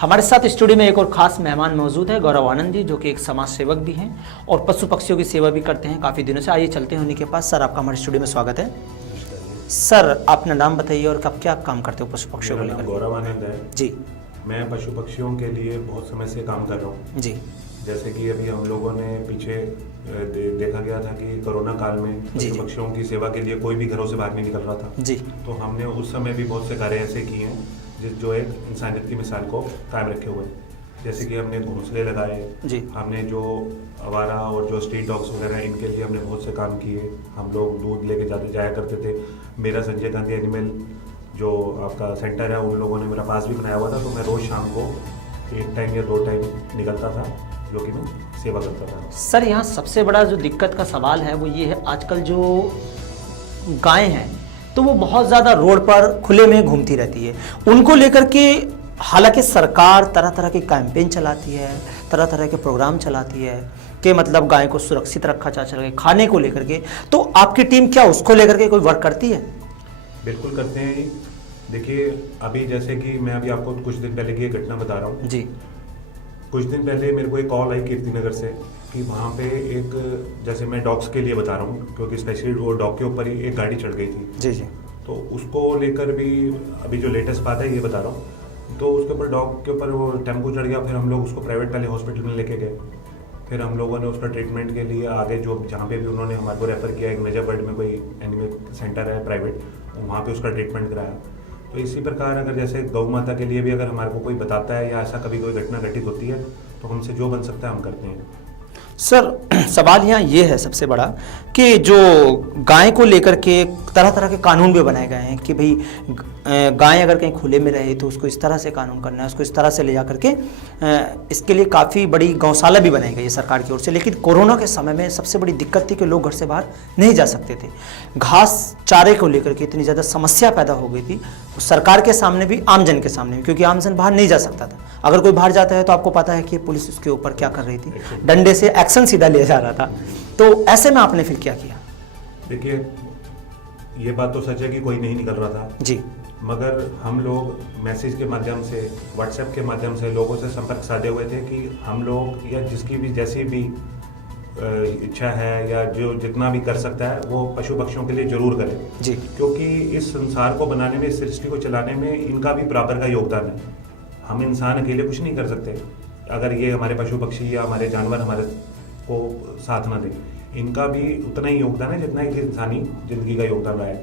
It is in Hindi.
हमारे साथ स्टूडियो में एक और खास मेहमान मौजूद है, गौरव आनंद जी, जो कि एक समाज सेवक भी हैं और पशु पक्षियों की सेवा भी करते हैं काफ़ी दिनों से। आइए चलते हैं उन्हीं के पास। सर, आपका हमारे स्टूडियो में स्वागत है। सर, अपना नाम बताइए और कब क्या काम करते हो पशु पक्षियों को लेकर? गौरव आनंद है जी। मैं पशु पक्षियों के लिए बहुत समय से काम कर रहा हूँ जी। जैसे कि अभी हम लोगों ने पीछे देखा गया था कि कोरोना काल में जी, पशु पक्षियों की सेवा के लिए कोई भी घरों से बाहर नहीं निकल रहा था। जी। तो हमने उस समय भी बहुत से कार्य ऐसे किए हैं जो एक इंसानियत की मिसाल को कायम रखे हुए हैं। जैसे कि हमने घोंसले लगाए, जी। हमने जो आवारा और जो स्ट्रीट डॉग्स वगैरह हैं इनके लिए हमने बहुत से काम किए। हम लोग दूध लेके जाया करते थे। मेरा संजय गांधी एनिमल जो आपका सेंटर है उन लोगों ने मेरा पास भी बनाया हुआ था, तो मैं रोज़ शाम को 1 टाइम या 2 टाइम निकलता था, जो कि मैं सेवा करता था। सर, यहाँ सबसे बड़ा जो दिक्कत का सवाल है वो ये है, आजकल जो गायें हैं तो वो बहुत ज़्यादा रोड पर खुले में घूमती रहती है। उनको लेकर के हालांकि सरकार तरह तरह के कैंपेन चलाती है, तरह तरह के प्रोग्राम चलाती है कि मतलब गाय को सुरक्षित रखा जा सके, खाने को लेकर के, तो आपकी टीम क्या उसको लेकर के कोई वर्क करती है? बिल्कुल करते हैं। देखिए, अभी जैसे कि मैं अभी आपको कुछ दिन पहले की एक घटना बता रहा हूँ जी। कुछ दिन पहले मेरे को एक कॉल आई कीर्तिनगर से कि वहाँ पे एक, जैसे मैं डॉग्स के लिए बता रहा हूँ क्योंकि स्पेशली वो डॉग के ऊपर ही एक गाड़ी चढ़ गई थी। जी। जी। तो उसको लेकर भी अभी जो लेटेस्ट बात है ये बता रहा हूँ। तो उसके ऊपर डॉग के ऊपर वो टेम्पो चढ़ गया। फिर हम लोग उसको प्राइवेट पहले हॉस्पिटल में लेके गए। फिर हम लोगों ने उसका ट्रीटमेंट के लिए आगे जो जहाँ पे भी उन्होंने हमारे को रेफ़र किया, एक नजरबर्ड में कोई एनिमल सेंटर है प्राइवेट, वहाँ पे उसका ट्रीटमेंट कराया। तो इसी प्रकार अगर जैसे गौ माता के लिए भी अगर हमारे को कोई बताता है या ऐसा कभी कोई घटना घटित होती है तो हमसे जो बन सकता है हम करते हैं। सर, सवाल यहाँ ये है सबसे बड़ा कि जो गाय को लेकर के तरह तरह के कानून भी बनाए गए हैं कि भाई गाय अगर कहीं खुले में रहे तो उसको इस तरह से कानून करना है, उसको इस तरह से ले जा करके इसके लिए काफ़ी बड़ी गौशाला भी बनाई गई है सरकार की ओर से। लेकिन कोरोना के समय में सबसे बड़ी दिक्कत थी कि लोग घर से बाहर नहीं जा सकते थे। घास चारे को लेकर के इतनी ज़्यादा समस्या पैदा हो गई थी सरकार के सामने भी, आमजन के सामने भी, क्योंकि आमजन बाहर नहीं जा सकता था। अगर कोई बाहर जाता है तो आपको पता है कि पुलिस उसके ऊपर क्या कर रही थी, डंडे से एक्शन सीधा लिया जा रहा था। तो ऐसे में आपने फिर क्या किया? देखिए, ये बात तो सच है कि कोई नहीं निकल रहा था जी। मगर हम लोग मैसेज के माध्यम से, व्हाट्सएप के माध्यम से लोगों से संपर्क साधे हुए थे कि हम लोग या जिसकी भी जैसी भी इच्छा है या जो जितना भी कर सकता है वो पशु पक्षियों के लिए जरूर करें। जी। क्योंकि इस संसार को बनाने में, इस सृष्टि को चलाने में इनका भी बराबर का योगदान है। हम इंसान अकेले कुछ नहीं कर सकते अगर ये हमारे पशु पक्षी या हमारे जानवर हमारे को साथ ना दें। इनका भी उतना ही योगदान है जितना एक इंसानी जिंदगी का योगदान रहा है।